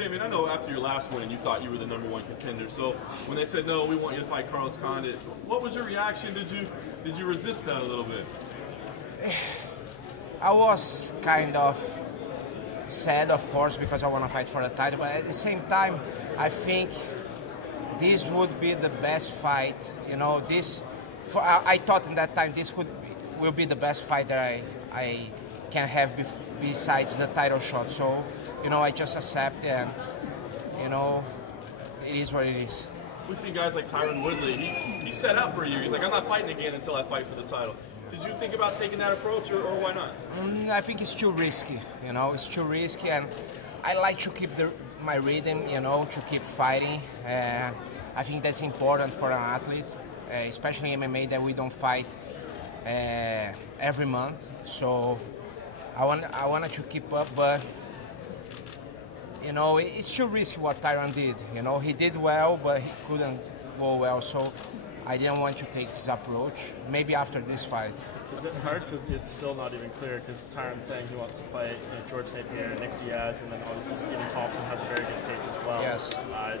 Demian, I know after your last win, you thought you were the #1 contender. So when they said, no, we want you to fight Carlos Condit, what was your reaction? Did you resist that a little bit? I was kind of sad, of course, because I want to fight for the title. But at the same time, I think this would be the best fight. You know, I thought in that time this will be the best fight that I can have besides the title shot. So, you know, I just accept, and you know, it is what it is. We've seen guys like Tyron Woodley. He set out for you. He's like, I'm not fighting again until I fight for the title. Did you think about taking that approach, or why not? I think it's too risky. You know, it's too risky, and I like to keep my rhythm. You know, to keep fighting. I think that's important for an athlete, especially in MMA, that we don't fight every month. So I wanted to keep up, but you know, it's too risky what Tyron did. You know, he did well, but he couldn't go well. So I didn't want to take this approach. Maybe after this fight. Is it hard because it's still not even clear? Because Tyron's saying he wants to fight George St. Pierre, Nick Diaz, and then obviously Stephen Thompson has a very good pace as well. Yes.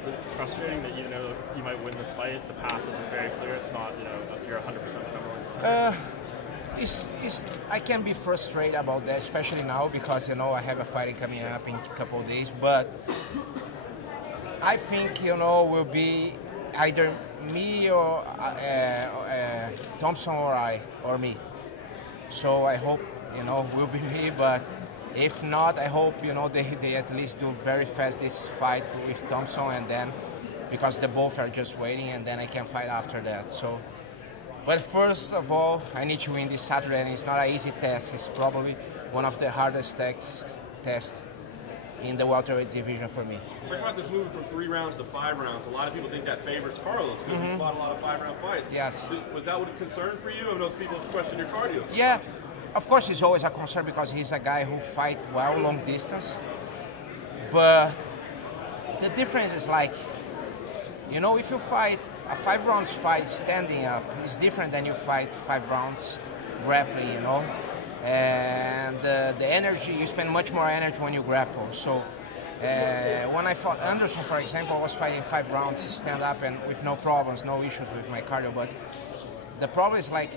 Is it frustrating that you know you might win this fight? The path isn't very clear. It's not, you know, you're 100% the #1. I can be frustrated about that, especially now because you know I have a fight coming up in a couple of days. But I think, you know, will be either me or Thompson or me. So I hope, you know, will be me. But if not, I hope, you know, they at least do very fast this fight with Thompson, and then because they both are just waiting, and then I can fight after that. So. But first of all, I need to win this Saturday, and it's not an easy test. It's probably one of the hardest tests in the welterweight division for me. Talk about this moving from 3 rounds to 5 rounds. A lot of people think that favors Carlos because he's fought a lot of 5-round fights. Yes. Was that a concern for you? I know people question your cardio. Yeah, of course it's always a concern because he's a guy who fights well long distance. But the difference is like, you know, if you fight a 5 rounds fight standing up, is different than you fight 5 rounds grappling, you know. And the energy, you spend much more energy when you grapple. So when I fought Anderson, for example, I was fighting 5 rounds stand up and with no problems, no issues with my cardio. But the problem is like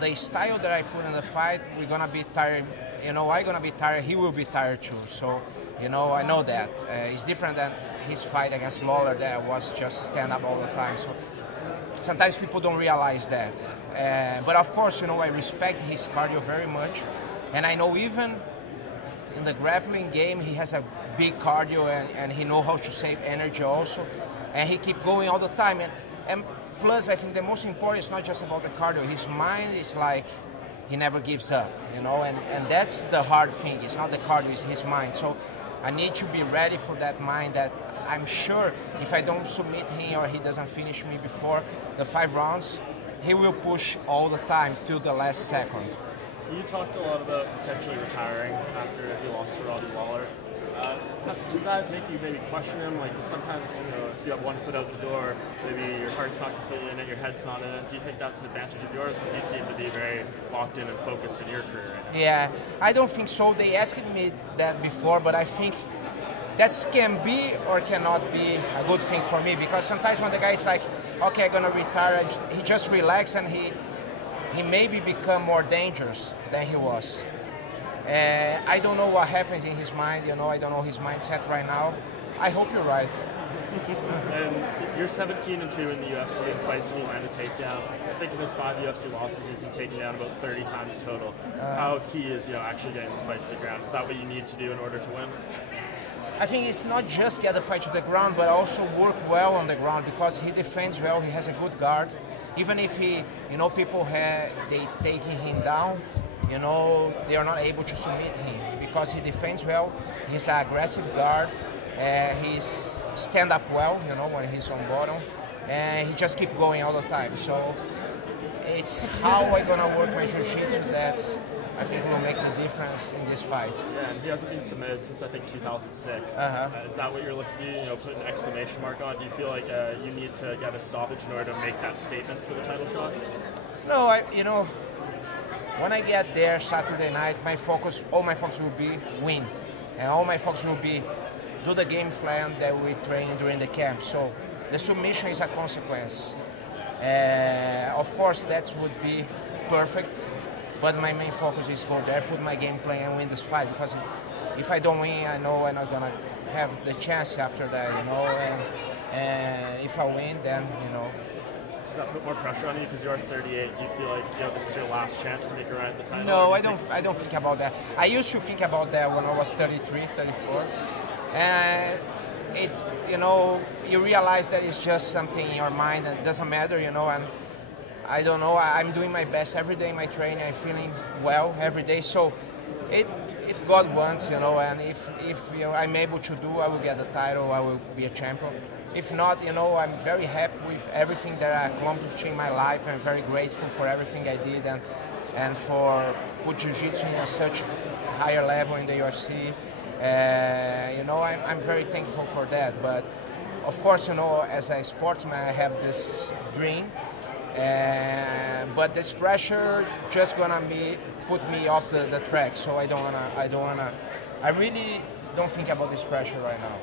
the style that I put in the fight, we're gonna be tired. You know, I'm gonna be tired, he will be tired too. So, you know, I know that. It's different than his fight against Lawler that was just stand up all the time. So sometimes people don't realize that. But of course, you know, I respect his cardio very much. And I know even in the grappling game, he has a big cardio and he knows how to save energy also. And he keep going all the time. And plus, I think the most important is not just about the cardio. His mind is like, he never gives up, you know, and that's the hard thing. It's not the cardio, it's his mind. So I need to be ready for that mind that I'm sure if I don't submit him or he doesn't finish me before the 5 rounds, he will push all the time till the last second. You talked a lot about potentially retiring after you lost to Robbie Lawler. Does that make you maybe question him? Like sometimes, you know, if you have one foot out the door, maybe your heart's not completely in it, your head's not in it. Do you think that's an advantage of yours? Because you seem to be very locked in and focused in your career right now. Yeah, I don't think so. They asked me that before, but I think that can be or cannot be a good thing for me, because sometimes when the guy is like, okay, I'm gonna retire, he just relax and he maybe become more dangerous than he was. I don't know what happens in his mind, you know, I don't know his mindset right now. I hope you're right. And you're 17-2 in the UFC in fights when you land a takedown. I think in his 5 UFC losses, he's been taken down about 30 times total. How key is, you know, actually getting this fight to the ground? Is that what you need to do in order to win? I think it's not just get the fight to the ground, but also work well on the ground, because he defends well, he has a good guard. Even if he, you know, people they taking him down, you know, they are not able to submit him because he defends well. He's an aggressive guard. He's stand up well, you know, when he's on bottom, and he just keep going all the time. So it's how I'm gonna work my jiu-jitsu that I think will make the difference in this fight. Yeah, and he hasn't been submitted since I think 2006. Is that what you're looking to do? You know, put an exclamation mark on? Do you feel like you need to get a stoppage in order to make that statement for the title shot? No, you know, when I get there Saturday night, all my focus will be win, and all my focus will be do the game plan that we train during the camp. So the submission is a consequence. Of course, that would be perfect, but my main focus is go there, put my game plan, and win this fight. Because if I don't win, I know I'm not gonna have the chance after that, you know. And if I win, then you know. Does that put more pressure on you because you are 38? Do you feel like this is your last chance to make a run at the title? No, I don't think about that. I used to think about that when I was 33, 34. And it's, you know, you realize that it's just something in your mind and it doesn't matter, you know. And I don't know, I'm doing my best every day in my training. I'm feeling well every day. So it God wants, you know, and if you know, I'm able to do, I will get the title, I will be a champion. If not, you know, I'm very happy with everything that I accomplished in my life. I'm very grateful for everything I did and for put jiu-jitsu in such higher level in the UFC. You know, I'm very thankful for that. But of course, you know, as a sportsman, I have this dream. But this pressure just gonna put me off the track. So I really don't think about this pressure right now.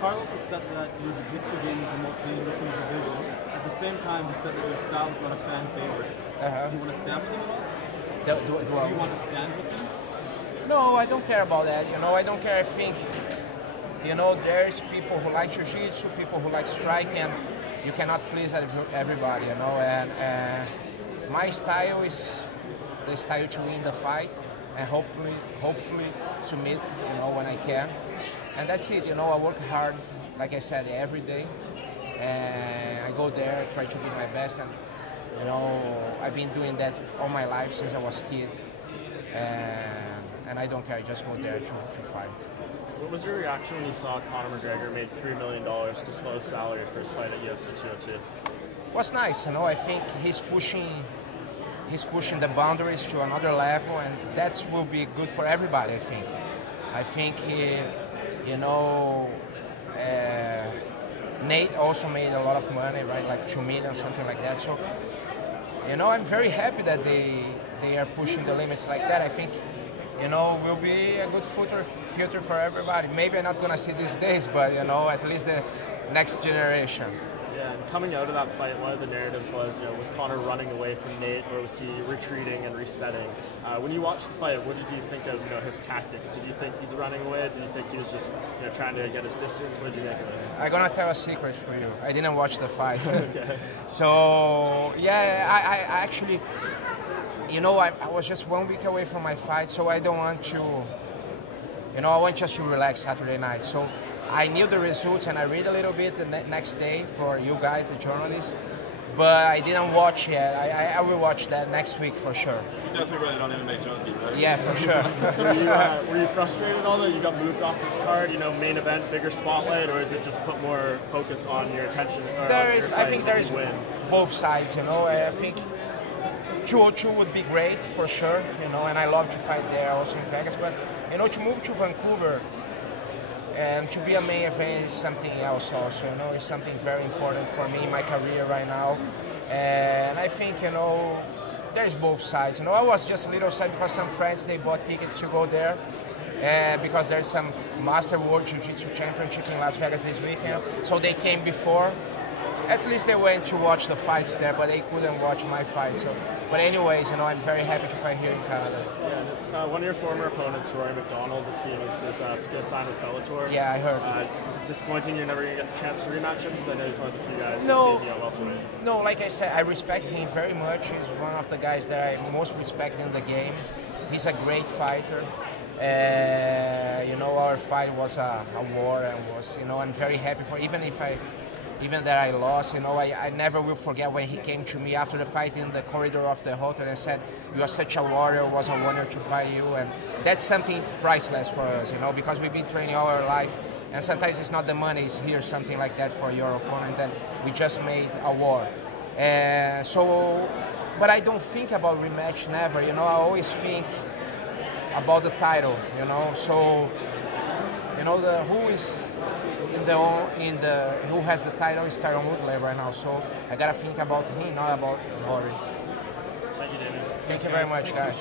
Carlos has said that your jiu-jitsu game is the most dangerous in the division. At the same time, he said that your style is not a fan favorite. Do you want to stand with him at all? Do you want to stand with him? No, I don't care about that. You know, I don't care. I think, you know, there's people who like jiu-jitsu, people who like striking, and you cannot please everybody, you know. And my style is the style to win the fight and hopefully submit, you know, when I can. And that's it, you know, I work hard, like I said, every day. And I go there, try to do my best. And, you know, I've been doing that all my life since I was a kid. And I don't care, I just go there to fight. What was your reaction when you saw Conor McGregor made $3 million disclosed salary for his fight at UFC 202? It was nice, you know, I think he's pushing the boundaries to another level, and that will be good for everybody, I think. I think he, you know, Nate also made a lot of money, right? Like 2 million, something like that. So, you know, I'm very happy that they are pushing the limits like that. I think, you know, will be a good future for everybody. Maybe I'm not gonna see these days, but you know, at least the next generation. Yeah, and coming out of that fight, one of the narratives was, you know, was Conor running away from Nate, or was he retreating and resetting? When you watched the fight, what did you think of, you know, his tactics? Did you think he's running away? Did you think he was just, you know, trying to get his distance? What did you make of it? I'm gonna tell a secret for you. I didn't watch the fight. Okay. So yeah, I actually, you know, I was just 1 week away from my fight, so I don't want to, you know, I want just to relax Saturday night. So I knew the results and I read a little bit the next day for you guys, the journalists, but I didn't watch yet. I will watch that next week for sure. You definitely read it on MMA Junkie, right? Yeah, for sure. Were you frustrated at all that you got moved off this card? You know, main event, bigger spotlight, or is it just put more focus on your attention? I think there is both sides. You know, I think 202 would be great for sure. You know, and I love to fight there also in Vegas. But you know, to move to Vancouver and to be a main event is something else also, you know, it's something very important for me in my career right now. And I think, you know, there's both sides. You know, I was just a little sad because some friends, they bought tickets to go there. And because there's some Master World Jiu-Jitsu Championship in Las Vegas this weekend. So they came before. At least they went to watch the fights there, but they couldn't watch my fight. So, but anyways, you know, I'm very happy to fight here in Canada. Yeah, one of your former opponents, Rory MacDonald, it seems, is going to sign with Bellator. Yeah, I heard. Is it disappointing you're never going to get the chance to rematch him? Because I know he's one of the few guys no, who's welterweight. No, like I said, I respect him very much. He's one of the guys that I most respect in the game. He's a great fighter. You know, our fight was a war, and was, you know, I'm very happy for, even that I lost, you know, I never will forget when he came to me after the fight in the corridor of the hotel and said, "You are such a warrior, it was an honor to fight you." And that's something priceless for us, you know, because we've been training all our life, and sometimes it's not the money, it's here, something like that for your opponent, and we just made a war. But I don't think about rematch, never, you know, I always think about the title, you know, so, you know, who has the title is Tyron Woodley right now, so I gotta think about him, not about Rory. Thank you, Demian. Thank you very much, guys.